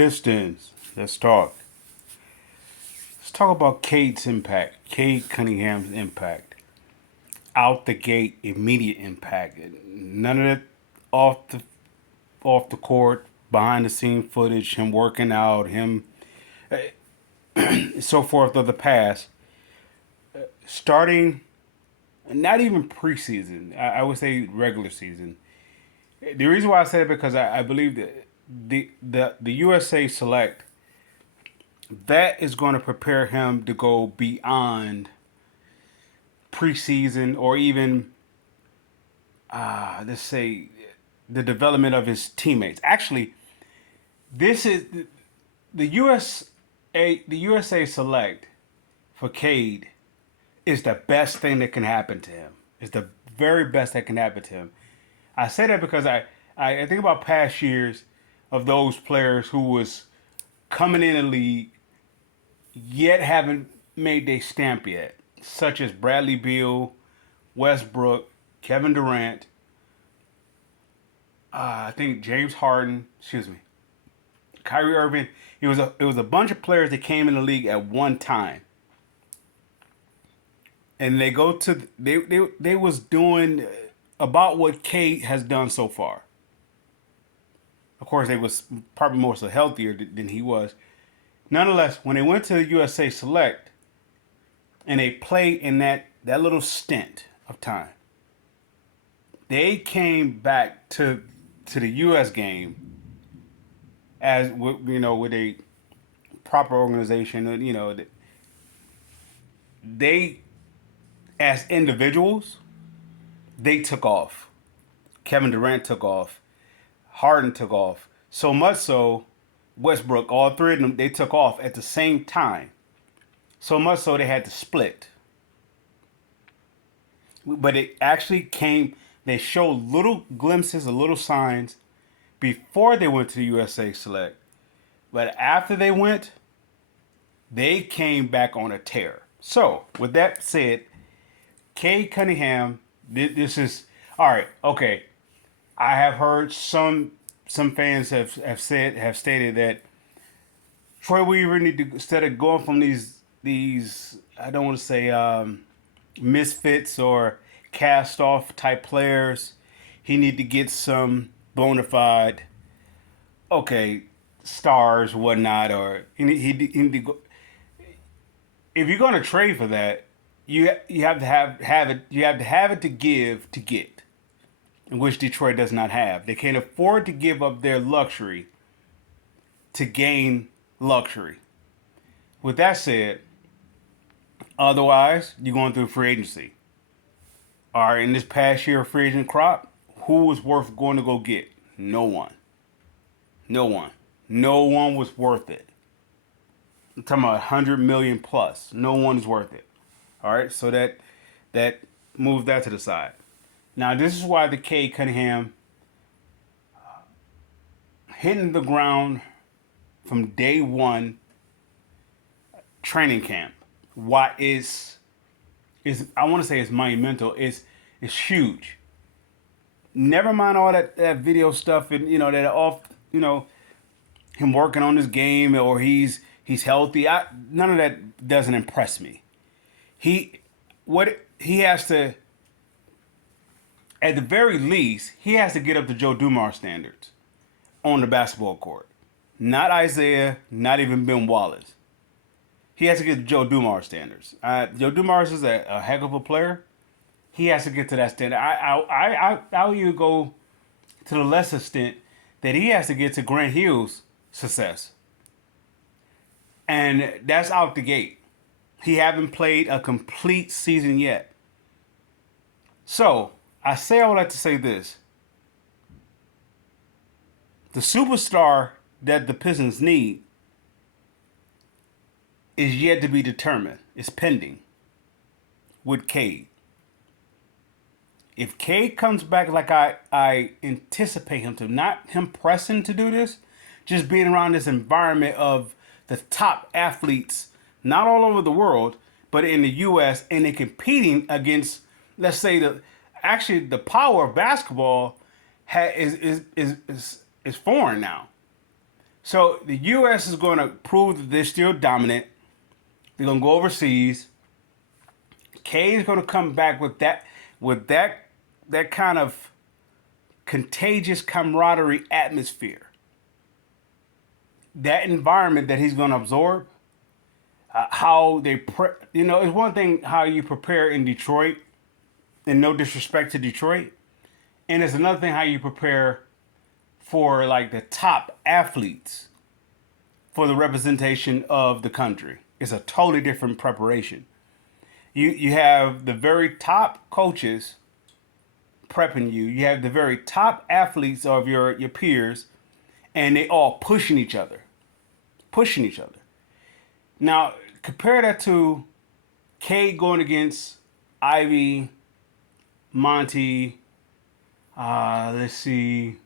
Pistons. Let's talk. Let's talk about Cade's impact. Cade Cunningham's impact. Out the gate, immediate impact. None of that off the off the court, behind the scene footage, him working out, him so forth of the past. Starting not even preseason. I would say regular season. The reason why I said it because I believe that the USA select that is going to prepare him to go beyond preseason or even let's say the development of his teammates. Actually, this is the USA select for Cade is the best thing that can happen to him. It's the very best that can happen to him. I say that because I think about past years of those players who was coming in the league yet haven't made their stamp yet, such as Bradley Beal, Westbrook, Kevin Durant, I think James Harden, excuse me, Kyrie Irving. It was a bunch of players that came in the league at one time, and they was doing about what Kate has done so far. Of course, they was probably more so healthier than he was. Nonetheless, when they went to the USA Select and they played in that little stint of time, they came back to the U.S. game as with a proper organization. They as individuals they took off. Kevin Durant took off. Harden took off. So much so, Westbrook, all three of them, they took off at the same time. So much so they had to split. But it actually came, they showed little glimpses, of little signs before they went to the USA Select. But after they went, they came back on a tear. So, with that said, Cade Cunningham, this is, all right, okay. I have heard some fans have stated that Troy Weaver need to, instead of going from these I don't want to say misfits or cast off type players, he need to get some bona fide stars whatnot, or he need to go. If you're going to trade for that, you have to have it. You have to have it to give to get, in which Detroit does not have. They can't afford to give up their luxury to gain luxury. With that said, otherwise, you're going through free agency. All right, in this past year free agent crop, who was worth going to go get? No one. No one. No one was worth it. I'm talking about 100 million plus. No one is worth it. All right, so that moves that to the side. Now, this is why the Cade Cunningham hitting the ground from day one training camp. Why is I want to say it's monumental. It's huge. Never mind all that video stuff and that off him working on his game or he's healthy. None of that doesn't impress me. He has to, at the very least, he has to get up to Joe Dumars standards on the basketball court. Not Isaiah, not even Ben Wallace. He has to get to Joe Dumars standards. Joe Dumars is a heck of a player. He has to get to that standard. I'll even go to the less extent that he has to get to Grant Hill's success. And that's out the gate. He haven't played a complete season yet. So, I would like to say this. The superstar that the Pistons need is yet to be determined. It's pending with Cade. If Cade comes back like I anticipate him to, not him pressing to do this, just being around this environment of the top athletes, not all over the world, but in the U.S., and they're competing against, let's say, the power of basketball is foreign now. So the U.S. is going to prove that they're still dominant. They're going to go overseas. K is going to come back with that kind of contagious camaraderie atmosphere. That environment that he's going to absorb. How they, it's one thing how you prepare in Detroit, and no disrespect to Detroit, and it's another thing how you prepare for like the top athletes for the representation of the country. It's a totally different preparation. You have the very top coaches prepping you. You have the very top athletes of your peers, and they all pushing each other, pushing each other. Now compare that to Cade going against Ivy, Monty. Let's see,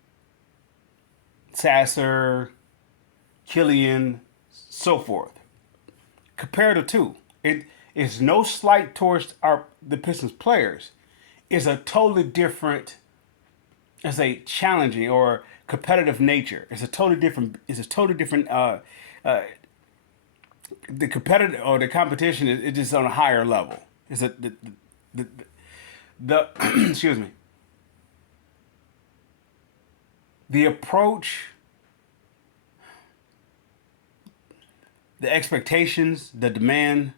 Sasser, Killian, so forth. Compare the two. It is no slight towards the Pistons players. It's a totally different, it's a challenging or competitive nature. It's a totally different. It's a totally different. The competitive or the competition is just on a higher level. It's the, the excuse me. The approach, the expectations, the demand,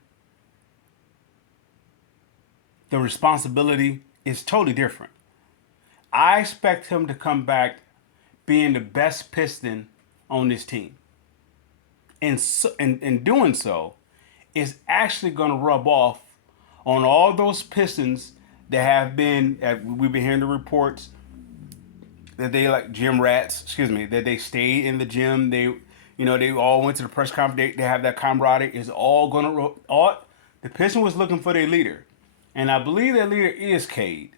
the responsibility is totally different. I expect him to come back being the best Piston on this team. And so, in doing so, is actually going to rub off on all those Pistons that have been, we've been hearing the reports that they like gym rats, excuse me, that they stayed in the gym. They all went to the press conference. They have that camaraderie. It's all going to, the Pistons was looking for their leader. And I believe their leader is Cade.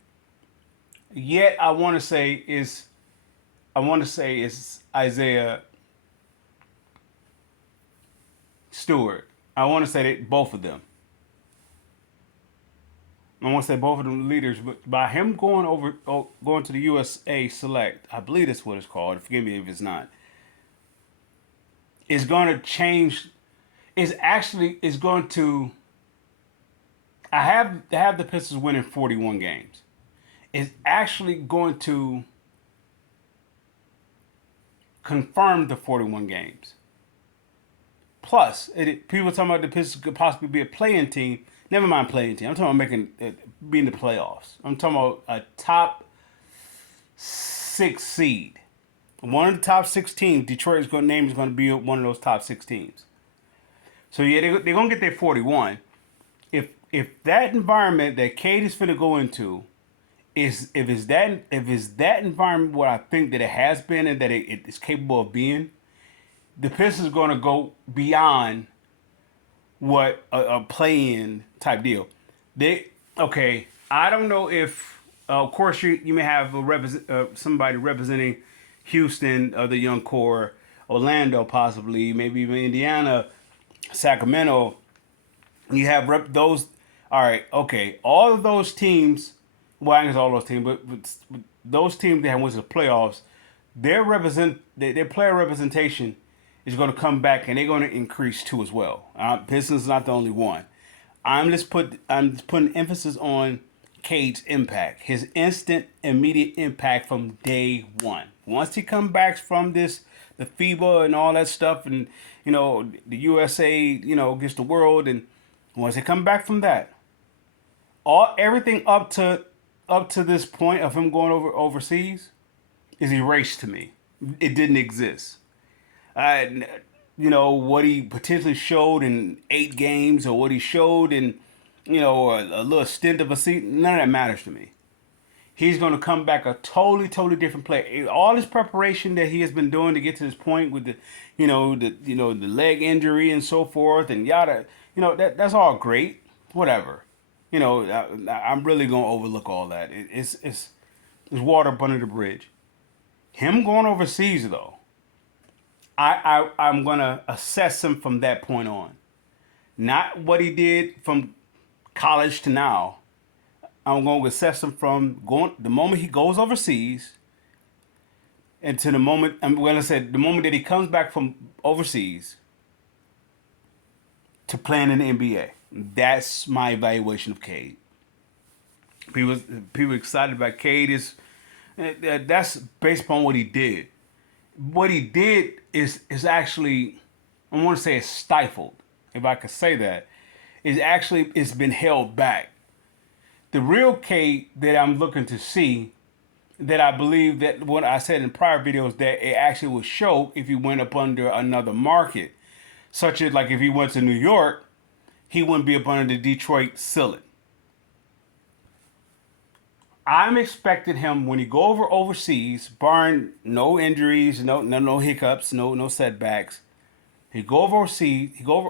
Yet I want to say is Isaiah Stewart. I want to say that both of them. I want to say both of them leaders, but by him going to the USA Select, I believe that's what it's called. Forgive me if it's not. It's going to change. It's going to. I have the Pistons winning 41 games. It's actually going to confirm the 41 games. Plus, people talking about the Pistons could possibly be a play-in team. Never mind play-in team. I'm talking about making being the playoffs. I'm talking about a top 6 seed. One of the top 6 teams. Detroit's name is going to be one of those top 6 teams. So yeah, they're going to get their 41. If that environment that Cade is finna go into is if it's that environment what I think that it has been and that it is capable of being, the Pistons are going to go beyond what a play-in type deal. I don't know if of course you may have somebody representing Houston or the young core, Orlando possibly, maybe even Indiana, Sacramento. You have those. All right, okay. All of those teams, well, I guess all those teams, but those teams that went to the playoffs, their player representation is going to come back and they're going to increase too as well. Pistons is not the only one. I'm just putting emphasis on Cade's impact, his instant, immediate impact from day one. Once he comes back from the FIBA and all that stuff, and the USA, gets the world, and once they come back from that, everything up to this point of him going overseas is erased to me. It didn't exist. What he potentially showed in 8 games or what he showed in, a little stint of a season, none of that matters to me. He's going to come back a totally, totally different player. All this preparation that he has been doing to get to this point with the leg injury and so forth and yada, that's all great. Whatever. I'm really going to overlook all that. It's water up under the bridge. Him going overseas though, I'm gonna assess him from that point on, not what he did from college to now. I'm going to assess him from the moment he goes overseas. And to the moment, well, I said the moment that he comes back from overseas to playing in the NBA. That's my evaluation of Cade. People, people excited about Cade is that's based upon what he did. What he did is actually, I want to say it's stifled, if I could say that. Is actually it's been held back. The real Cade that I'm looking to see, that I believe that what I said in prior videos, that it actually would show if he went up under another market, such as like if he went to New York, he wouldn't be up under the Detroit ceiling. I'm expecting him when he go over overseas, barring no injuries, no hiccups, no setbacks. He go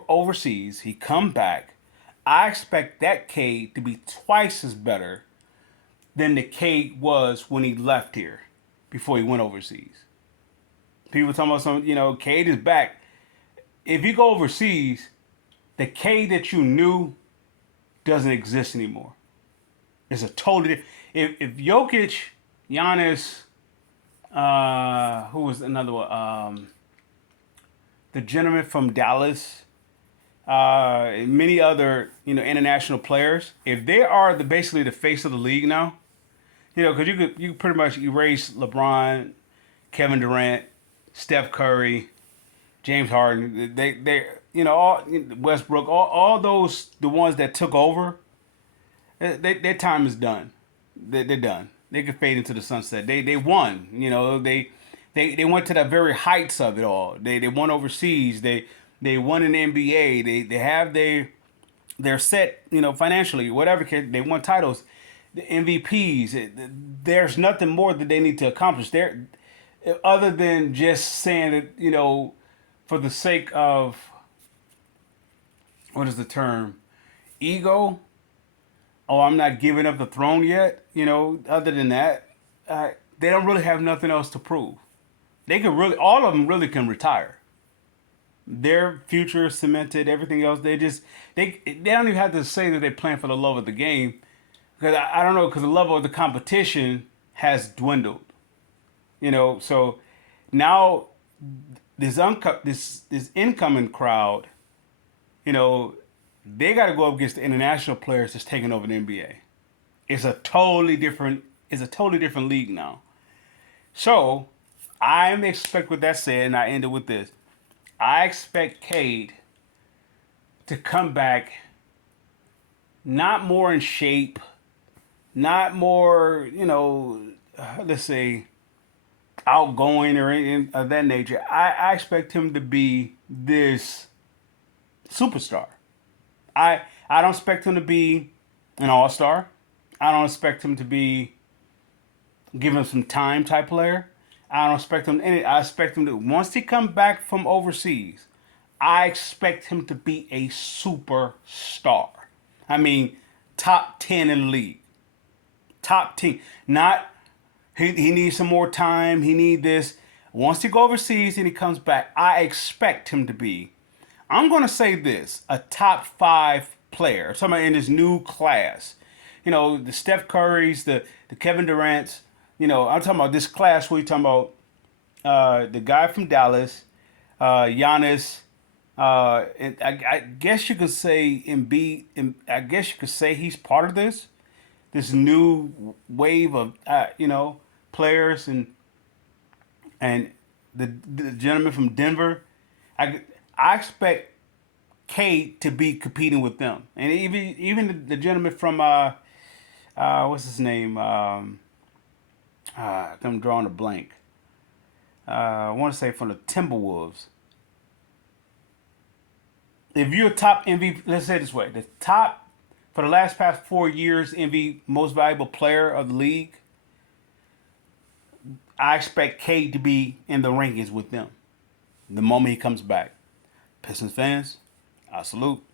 overseas, he come back. I expect that Cade to be twice as better than the Cade was when he left here before he went overseas. People talking about Cade is back. If you go overseas, the Cade that you knew doesn't exist anymore. It's a totally if Jokic, Giannis, who was another one? The gentleman from Dallas, and many other international players. If they are basically the face of the league now, because you could pretty much erase LeBron, Kevin Durant, Steph Curry, James Harden. They all Westbrook, all those the ones that took over. Their time is done. They're done. They could fade into the sunset. They won. They went to the very heights of it all. They won overseas. They won in the NBA. They have they're set financially, whatever. They won titles, the MVPs. There's nothing more that they need to accomplish there, other than just saying that for the sake of, what is the term, ego. Oh, I'm not giving up the throne yet. Other than that, they don't really have nothing else to prove. They could really, all of them really can retire. Their future is cemented. Everything else, they don't even have to say that they're playing for the love of the game, because I don't know, because the level of the competition has dwindled. So now this incoming crowd, they got to go up against the international players that's taking over the NBA. It's a totally different league now. So I'm expect, with that said, and I ended with this. I expect Cade to come back not more in shape, not more, let's say, outgoing or anything of that nature. I expect him to be this superstar. I don't expect him to be an all-star. I don't expect him to be give him some time type player. I don't expect him any. I expect him to, once he come back from overseas, I expect him to be a superstar. I mean, top 10 in the league. Top 10. Not he needs some more time. He need this. Once he go overseas and he comes back, I expect him to be, I'm going to say this, a top 5 player. Somebody in this new class. The Steph Currys, the Kevin Durant's. I'm talking about this class where you're talking about the guy from Dallas, Giannis. And I guess you could say Embiid. I guess you could say he's part of this new wave of players, and the gentleman from Denver. I expect Cade to be competing with them, and even the gentleman from what's his name? I'm drawing a blank. I want to say from the Timberwolves. If you're a top MVP, let's say it this way: the top for the past 4 years MVP most valuable player of the league. I expect Cade to be in the rankings with them the moment he comes back. Pistons fans, I salute.